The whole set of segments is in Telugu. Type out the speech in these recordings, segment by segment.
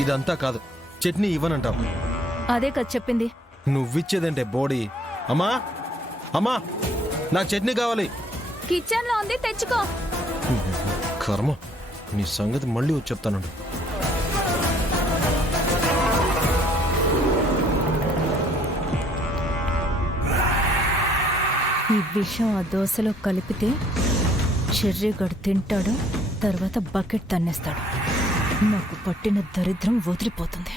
ఇదంతా కాదు, చట్నీ ఇవ్వనంటావు. అదే కదా చెప్పింది. నువ్విచ్చేదంటే బోడీ. అమ్మా అమ్మా, నాకు చట్నీ కావాలి. కిచెన్ లో ఉంది, తెచ్చుకో. కర్మ, నీ సంగతి మళ్ళీ వచ్చి చెప్తానండి. ఈ విషయం ఆ దోశలో కలిపితే చెర్రీగడు తింటాడు, తర్వాత బకెట్ తన్నేస్తాడు. నాకు పట్టిన దరిద్రం వదిలిపోతుంది.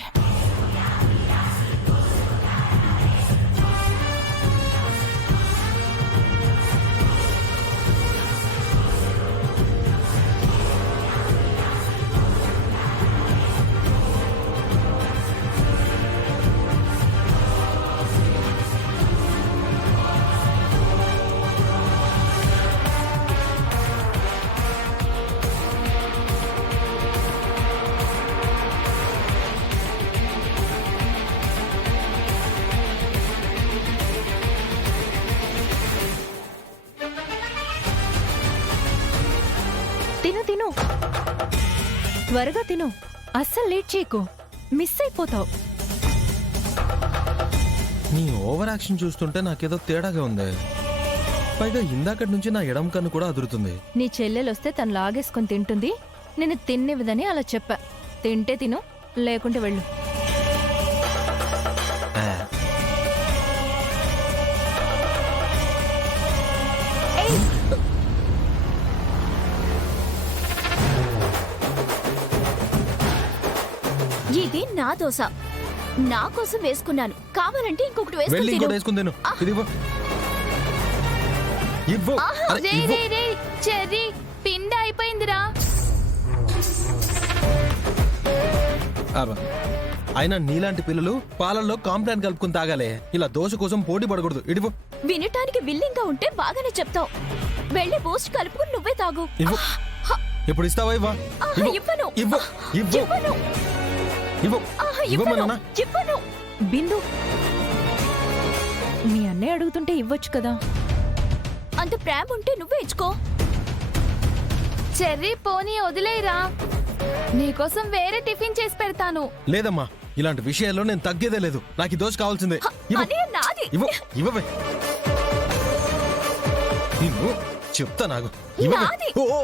తిను తిను, త్వరగా తిను. అస్సలు లేట్ చేయకు, మిస్ అయిపోతావు. నీ ఓవర్ యాక్షన్ చూస్తుంటే నాకేదో తేడాగా ఉంది. పైగా ఇందాకటి నుంచి నా ఎడం కన్ను కూడా అదురుతుంది. నీ చెల్లెలొస్తే తను లాగేసుకొని తింటుంది, నేను తిన్నివ్వదని అలా చెప్పా. తింటే తిను, లేకుంటే వెళ్ళు. ఆ, ఇది నా దోశ, నా కోసం వేసుకున్నాను. కావాలంటే ఇంకొకటి వెళ్ళి వేసుకుని ఇంకోటి వేసుకుని తిను. ఇది ఇవ్వు. ఇవ్వు. అరే, ఇవ్వు. చెర్రీ పిండి అయిపోయిందిరా. అబ్బా, అయినా నీలాంటి పిల్లలు పాలల్లో కాంప్లాన్ కలుపుకుని తాగాలే. ఇలా దోశ కోసం పోటీ పడకూడదు. ఇడిపో. వినటానికి విల్లింగ్ గా ఉంటే బాగానే చెప్తావు. వెళ్ళి బూస్ట్ కలుపుకుని నువ్వే తాగు. ఇవ్వు. ఇప్పుడు ఇస్తావా? ఇవ్వా. ఇవ్వను. ఇవ్వు. ఇవ్వు. ఇవ్వను. ఇవ్వు. ఇవ్వమన్నా. ఇవ్వను. బిందు, మీ అన్నయ్య అడుగుతుంటే ఇవ్వచ్చు కదా. అంత ప్రేమ ఉంటే నువ్వే ఇచ్చుకో. చెర్రీ పోనీ వదిలేరా, నీకోసం వేరే టిఫిన్ చేసి పెడతాను. లేదమ్మా, ఇలాంటి విషయాల్లో నేను తగ్గేదే లేదు. నాకు ఈ దోశ కావాల్సిందే. ఇవ్వు. అదే నాది. ఇవ్వు. ఇవ్వవే. నిన్ను చెప్తా. నాకు ఇవ్వవే. నాది. ఓ.